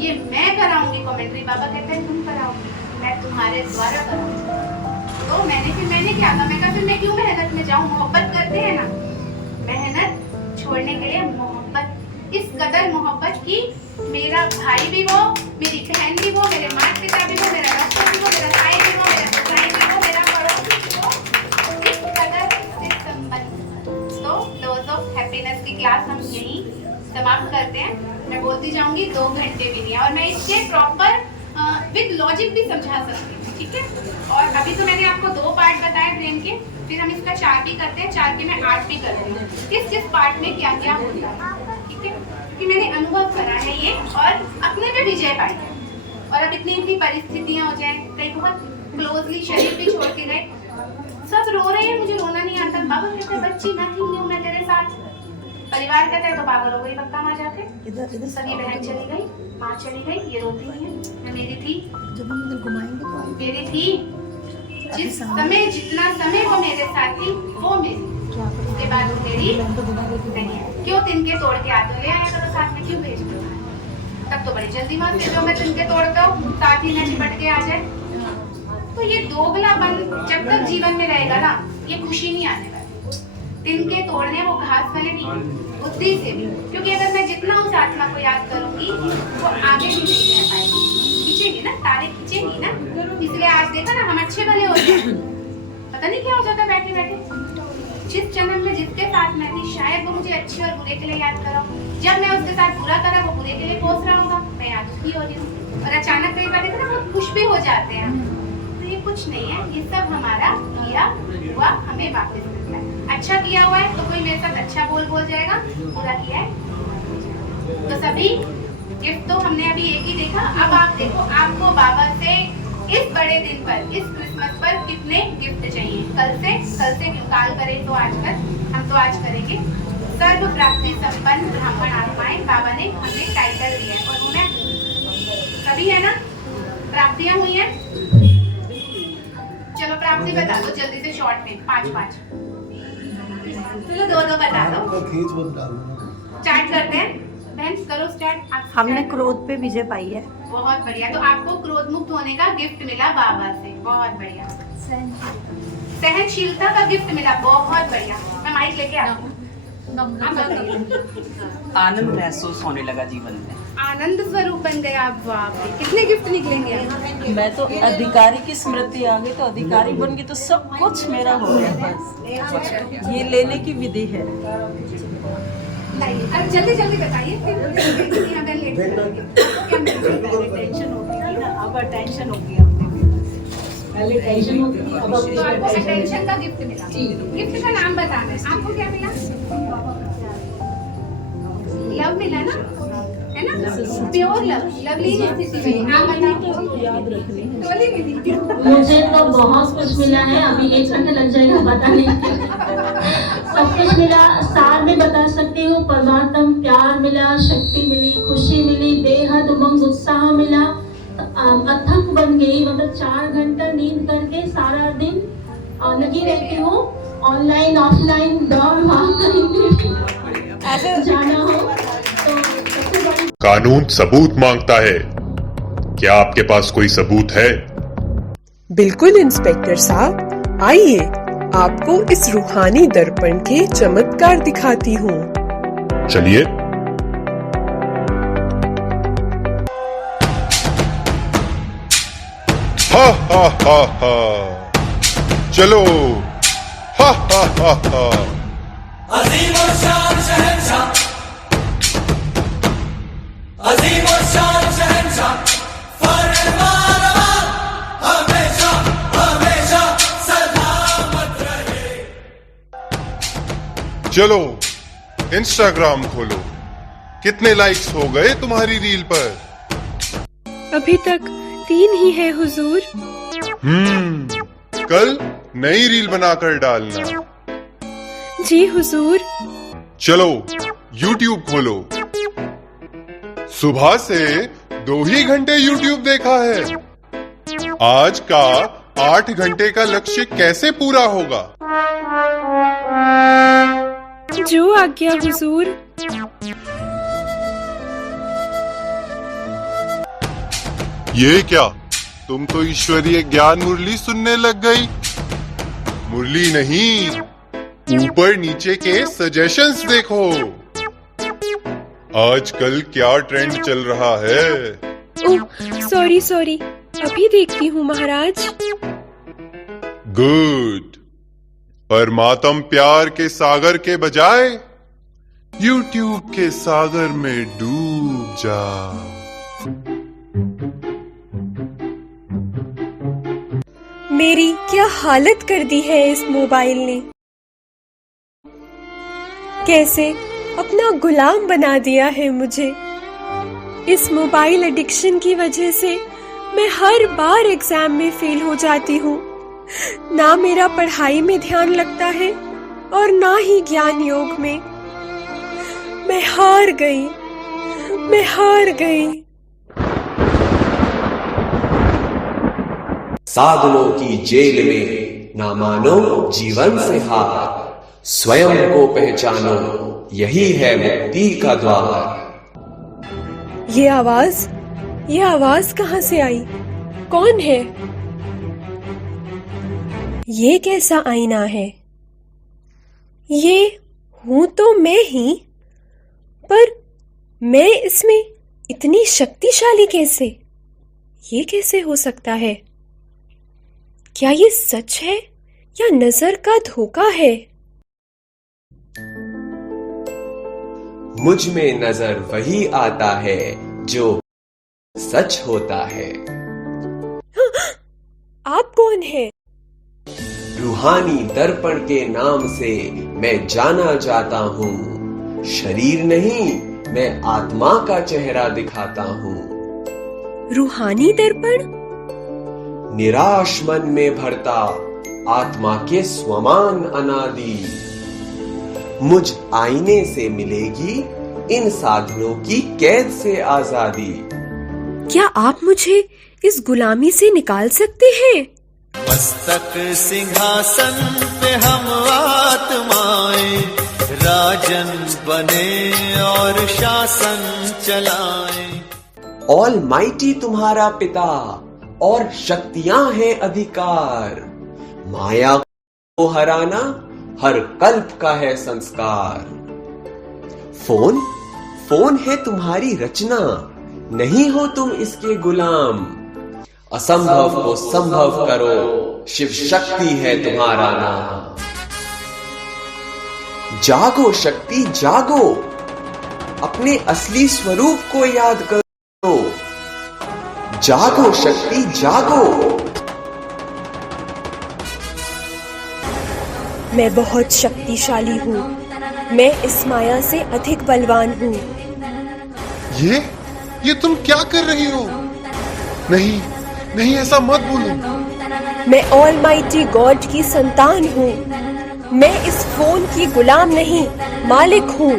ये मैं कराऊंगी कमेंट्री। बाबा कहते हैं तुम कराओगी, मैं तुम्हारे द्वारा कराऊंगी। तो मैंने क्या कहा, मैं कहा फिर मैं क्यों मेहनत में जाऊँ, मोहब्बत करते हैं ना, मेहनत छोड़ने के लिए मोहब्बत, इस कदर मोहब्बत की मेरा भाई भी वो, मेरी बहन भी वो, मेरे माता पिता भी वो, मेरा डॉक्टर भी वो, मेरा भाई भी वो, मेरा भाई भी वो, मेरा पड़ोसी भी वो, इस कदर से संबंध। तो डोज ऑफ हैप्पीनेस की क्लास हम यहीं समाप्त करते हैं। मैं बोलती जाऊंगी, 2 घंटे भी नहीं है, और मैं इसके प्रॉपर विद लॉजिक भी समझा सकती हूँ, ठीक है। और अभी तो मैंने आपको 2 पार्ट बताए ब्रेन के, फिर हम इसका 4 भी करते हैं, 4 के मैं 8 भी करती हूँ, किस पार्ट में क्या क्या होता है, ठीक है। कि मैंने अनुभव करा है ये, और अपने पे विजय पाई है। और अब इतनी परिस्थितियां हो जाए, कई बहुत क्लोजली शरीर भी छोड़ के गए, सब रो रहे हैं, मुझे रोना नहीं आता। बाबा कहते हैं बच्ची नथिंग न्यू, मैं तेरे साथ। परिवार कहता है तो पागल हो गई पक्का माँ जाके, सभी बहन चली गई, माँ चली गई, ये रोती नहीं है। मैं मेरी थी, जब हम इधर घुमाएंगे तो मेरी थी, जिस समय जितना समय वो मेरे साथ थी वो मेरी, उसके बाद वो मेरी नहीं है। क्यों तिनके तोड़ के आते हो, ले आया करो साथ में, क्यों भेज दो? तब तो बड़ी जल्दी मत भेजो, मैं तिनके तोड़ता हूँ साथ ही न चिपट के आ जाए। तो ये दोगलापन जब तक जीवन में रहेगा ना, ये खुशी नहीं आने वाली। तिनके तोड़ने वो घास वाले नहीं, बुद्धि से भी, क्योंकि अगर मैं जितना उस आत्मा को याद करूंगी वो आगे भी नहीं रह पाएगी, खींचेगी ना, तारे खींचेगी ना। इसलिए आज देखा ना, हम अच्छे भले हो जाए, पता नहीं क्या हो जाता बैठे बैठे। जिस जन्म में जिसके साथ मैं थी, शायद वो मुझे अच्छे और बुरे के लिए याद करो, जब मैं उसके साथ बुरा करा वो बुरे के लिए कोस रहा होगा, मैं याद दुखी हो रही हूँ। और अचानक कई बार देखो ना, बहुत खुश भी हो जाते हैं। तो ये कुछ नहीं है, ये सब हमारा किया हुआ हमें वापस मिलता है। अच्छा किया हुआ है तो कोई मेरे साथ अच्छा बोल जाएगा, बुरा किया है तो सभी। गिफ्ट तो हमने अभी एक ही देखा, अब आप देखो आपको बाबा से इस बड़े दिन पर, इस क्रिसमस पर कितने गिफ्ट चाहिए। कल से क्यों, काल करें तो आज कर, हम तो आज करेंगे। सर्व प्राप्ति संपन्न ब्राह्मण आत्माएं, बाबा ने हमें टाइटल दिया है, और उन्हें सभी है ना, प्राप्तियां हुई हैं। चलो प्राप्ति बता दो जल्दी से, शॉर्ट में 5-5, चलो 2-2 बता दो, खींच बंद डाल चार्ट करते हैं। बहन करो स्टार्ट। हमने क्रोध पे विजय पाई है। बहुत बढ़िया। तो आपको क्रोध मुक्त होने का गिफ्ट मिला बाबा से। बहुत बढ़िया। सहनशीलता का गिफ्ट मिला। बहुत बढ़िया। मैं माइक लेके आती हूँ। आनंद महसूस होने लगा जीवन में। आनंद स्वरूप बन गए आप। बाप रे, कितने गिफ्ट निकलेंगे आप? मैं तो अधिकारी की स्मृति आ गई, तो अधिकारी बन गई तो सब कुछ मेरा हो गया। बस ये लेने की विधि है। अब जल्दी जल्दी बताइए फिर अगर लेट टेंशन होती थी ना, अब अटेंशन होगी अपने। पहले टेंशन होती थी, अब तो आपको अटेंशन का गिफ्ट मिला। गिफ्ट का नाम बताना है। आपको क्या मिला? लव मिला ना, है ना? प्योर लव, लवली स्थिति में। आप बताओ। याद रखनी है। टोली मिली। मुझे तो बहुत कुछ मिला है, अभी 1 घंटा लग जाएगा बताने में। सब कुछ मिला, सार में बता सकती हूँ। परमात्म प्यार मिला, शक्ति मिली, खुशी मिली, बेहद उमंग उत्साह मिला। अथक बन गई, मतलब 4 घंटा नींद करके सारा दिन लगी रहती हूँ। ऑनलाइन ऑफलाइन दौड़ भाग कहीं जाना हो तो सबसे बड़ी। कानून सबूत मांगता है। क्या आपके पास कोई सबूत है? बिल्कुल इंस्पेक्टर साहब, आइए आपको इस रूहानी दर्पण के चमत्कार दिखाती हूँ। चलिए। हा हा हा हा, चलो। हा हा हा हा। अजीम और शान शहंशाह, अजीम और शान शहंशाह, फरमानवा हमेशा हमेशा सलामत रहे। चलो इंस्टाग्राम खोलो। कितने लाइक्स हो गए तुम्हारी रील पर? अभी तक 3 ही है हुजूर। कल नई रील बनाकर डालना। जी हुजूर। चलो YouTube खोलो। सुबह से 2 ही घंटे YouTube देखा है। आज का 8 घंटे का लक्ष्य कैसे पूरा होगा? जो आज्ञा हुजूर। ये क्या, तुम तो ईश्वरीय ज्ञान मुरली सुनने लग गई। मुरली नहीं, ऊपर नीचे के सजेशंस देखो। आजकल क्या ट्रेंड चल रहा है? ओह सॉरी, अभी देखती हूँ महाराज। गुड। परमात्म प्यार के सागर के बजाय YouTube के सागर में डूब जा। मेरी क्या हालत कर दी है इस मोबाइल ने। कैसे अपना गुलाम बना दिया है मुझे। इस मोबाइल एडिक्शन की वजह से मैं हर बार एग्जाम में फेल हो जाती हूँ। ना मेरा पढ़ाई में ध्यान लगता है और ना ही ज्ञान योग में। मैं हार गई। साधनों की जेल में ना मानो जीवन से हार। स्वयं को पहचानो, यही है मुक्ति का द्वार। ये आवाज कहाँ से आई? कौन है? ये कैसा आईना है? ये हूं तो मैं ही, पर मैं इसमें इतनी शक्तिशाली कैसे? ये कैसे हो सकता है? क्या ये सच है या नजर का धोखा है? मुझ में नजर वही आता है जो सच होता है। आप कौन है? रूहानी दर्पण के नाम से मैं जाना जाता हूँ। शरीर नहीं, मैं आत्मा का चेहरा दिखाता हूँ। रूहानी दर्पण? निराश मन में भरता आत्मा के स्वमान अनादि। मुझ आईने से मिलेगी इन साधनों की कैद से आजादी। क्या आप मुझे इस गुलामी से निकाल सकते हैं? मस्तक सिंहासन पे हम आत्माएं राजन बने और शासन चलाएं। ऑलमाइटी तुम्हारा पिता और शक्तियां हैं अधिकार। माया को हराना हर कल्प का है संस्कार। फोन है तुम्हारी रचना, नहीं हो तुम इसके गुलाम। असंभव को संभव करो, शिव शक्ति है तुम्हारा नाम। जागो शक्ति जागो, अपने असली स्वरूप को याद करो। जागो शक्ति जागो। मैं बहुत शक्तिशाली हूँ, मैं इस माया से अधिक बलवान हूँ। ये तुम क्या कर रही हो? नहीं ऐसा मत बोलो। मैं ऑलमाइटी गॉड की संतान हूँ। मैं इस फोन की गुलाम नहीं, मालिक हूँ।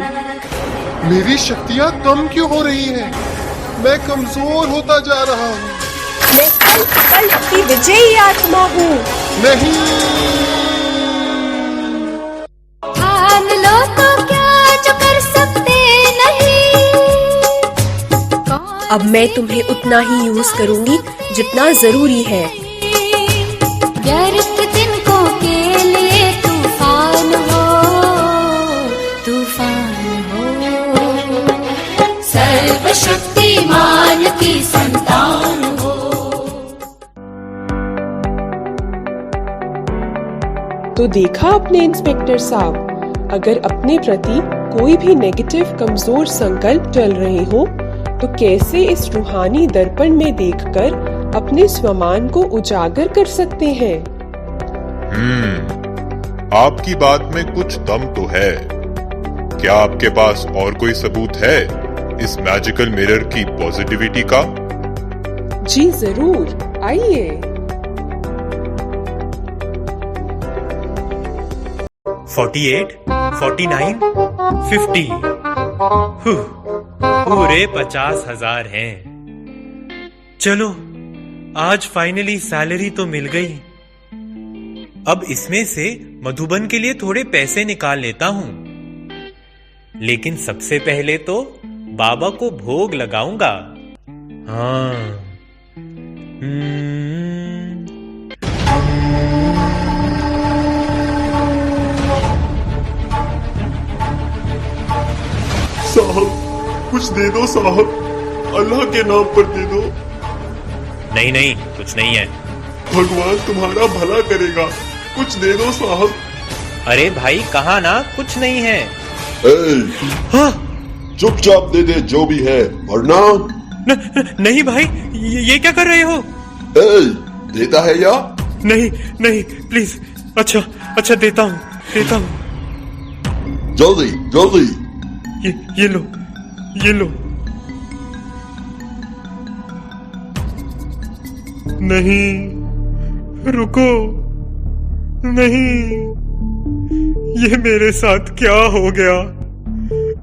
मेरी शक्तियाँ कम क्यों हो रही हैं? मैं कमजोर होता जा रहा हूँ। मैं कल्प की विजयी आत्मा हूँ। नहीं, ठान लो तो क्या जो कर सकते नहीं। अब मैं तुम्हें उतना ही यूज करूंगी जितना जरूरी है। व्यर्थ तिनकों के लिए तूफान हो, सर्वशक्तिमान की संतान हो। तो देखा आपने इंस्पेक्टर साहब, अगर अपने प्रति कोई भी नेगेटिव कमजोर संकल्प चल रहे हो तो कैसे इस रूहानी दर्पण में देखकर अपने स्वमान को उजागर कर सकते हैं। आपकी बात में कुछ दम तो है। क्या आपके पास और कोई सबूत है इस मैजिकल मिरर की पॉजिटिविटी का? जी जरूर, आइए। 48, 49, 50। पूरे 50,000 हैं। चलो, आज फाइनली सैलरी तो मिल गई। अब इसमें से मधुबन के लिए थोड़े पैसे निकाल लेता हूं। लेकिन सबसे पहले तो बाबा को भोग लगाऊंगा। हाँ। साहब, कुछ दे दो साहब, अल्लाह के नाम पर दे दो। नहीं, कुछ नहीं है। भगवान तुम्हारा भला करेगा, कुछ दे दो साहब। अरे भाई, कहा ना कुछ नहीं है। हाँ? चुपचाप दे दे जो भी है, वरना नहीं भाई, ये क्या कर रहे हो? देता है या नहीं प्लीज। अच्छा देता हूँ। जल्दी ये लो। नहीं, रुको, नहीं, ये मेरे साथ क्या हो गया?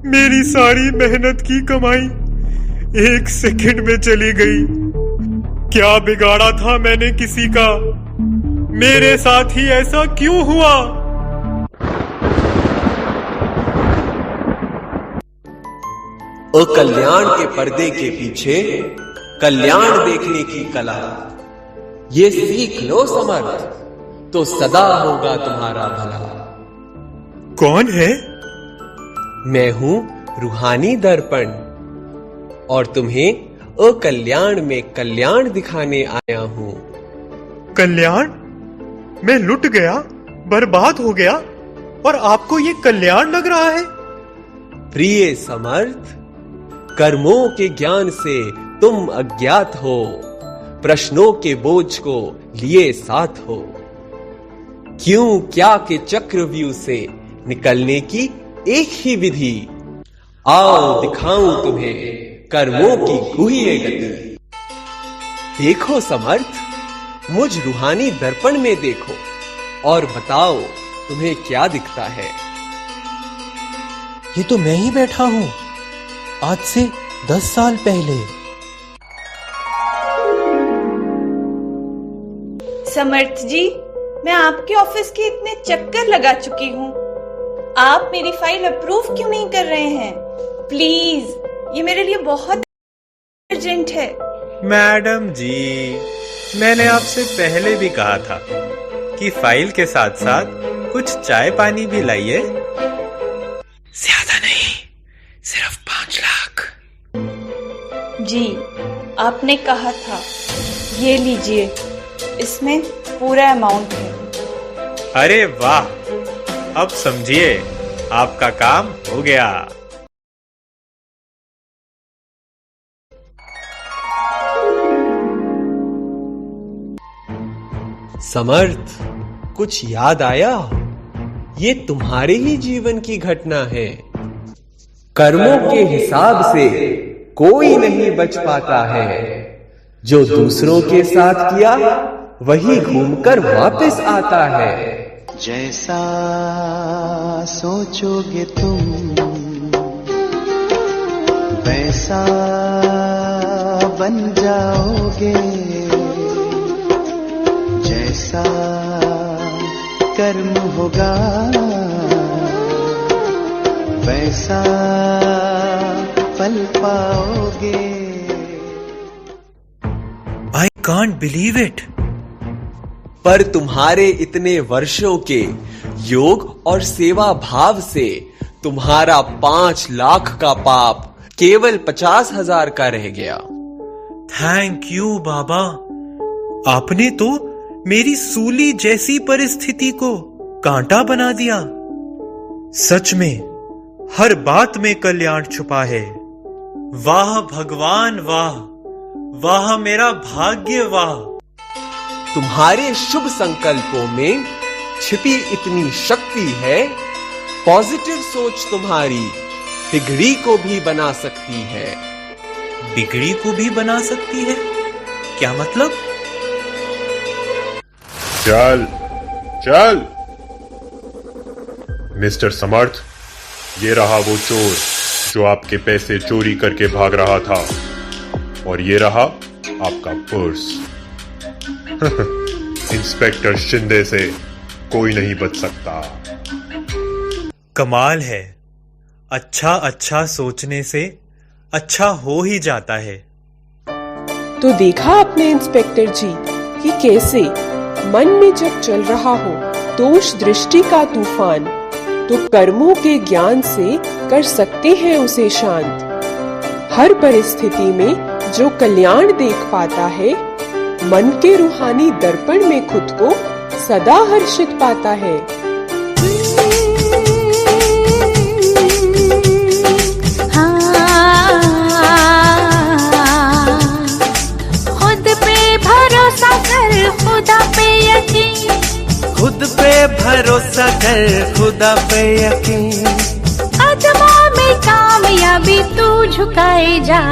मेरी सारी मेहनत की कमाई 1 सेकंड में चली गई। क्या बिगाड़ा था मैंने किसी का? मेरे साथ ही ऐसा क्यों हुआ? कल्याण के पर्दे के पीछे कल्याण देखने की कला, ये सीख लो समर्थ, तो सदा होगा तुम्हारा भला। कौन है? मैं हूं रूहानी दर्पण और तुम्हें अकल्याण में कल्याण दिखाने आया हूं। कल्याण? मैं लुट गया, बर्बाद हो गया, और आपको ये कल्याण लग रहा है? प्रिय समर्थ, कर्मों के ज्ञान से तुम अज्ञात हो, प्रश्नों के बोझ को लिए साथ हो। क्यों क्या के चक्रव्यूह से निकलने की एक ही विधि, आओ दिखाऊं तुम्हें कर्मों की गुह्य गति। देखो समर्थ, मुझ रूहानी दर्पण में देखो और बताओ तुम्हें क्या दिखता है। ये तो मैं ही बैठा हूं, आज से 10 साल पहले। समर्थ जी, मैं आपके ऑफिस के इतने चक्कर लगा चुकी हूँ, आप मेरी फाइल अप्रूव क्यों नहीं कर रहे हैं? प्लीज, ये मेरे लिए बहुत अर्जेंट है। मैडम जी, मैंने आपसे पहले भी कहा था कि फाइल के साथ साथ कुछ चाय पानी भी लाइए। ज्यादा नहीं, सिर्फ 5 लाख। जी, आपने कहा था। ये लीजिए, इसमें पूरा अमाउंट है। अरे वाह, अब समझिए आपका काम हो गया। समर्थ, कुछ याद आया? ये तुम्हारे ही जीवन की घटना है। कर्मों के हिसाब से कोई नहीं बच पाता है। जो दूसरों के साथ किया वही घूमकर वापस आता है। जैसा सोचोगे तुम वैसा बन जाओगे। जैसा कर्म होगा वैसा फल पाओगे। I can't believe it. पर तुम्हारे इतने वर्षों के योग और सेवा भाव से तुम्हारा 5 लाख का पाप केवल 50,000 का रह गया। थैंक यू बाबा, आपने तो मेरी सूली जैसी परिस्थिति को कांटा बना दिया। सच में हर बात में कल्याण छुपा है। वाह भगवान वाह, वाह मेरा भाग्य वाह। तुम्हारे शुभ संकल्पों में छिपी इतनी शक्ति है। पॉजिटिव सोच तुम्हारी बिगड़ी को भी बना सकती है। बिगड़ी को भी बना सकती है? क्या मतलब? चल चल। मिस्टर समर्थ, ये रहा वो चोर जो आपके पैसे चोरी करके भाग रहा था, और ये रहा आपका पर्स। इंस्पेक्टर शिंदे से कोई नहीं बच सकता। कमाल है, अच्छा सोचने से अच्छा हो ही जाता है। तो देखा आपने इंस्पेक्टर जी कि कैसे मन में जब चल रहा हो दोष दृष्टि का तूफान, तो कर्मों के ज्ञान से कर सकते हैं उसे शांत। हर परिस्थिति में जो कल्याण देख पाता है, मन के रूहानी दर्पण में खुद को सदा हर्षित पाता है। खुद पे भरोसा कर, खुदा पे यकीन। खुद पे भरोसा कर, खुदा पे यकीन। कदमों में कामयाबी तू झुकाए जा।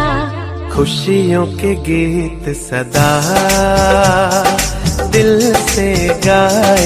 खुशियों के गीत सदा दिल से गाए।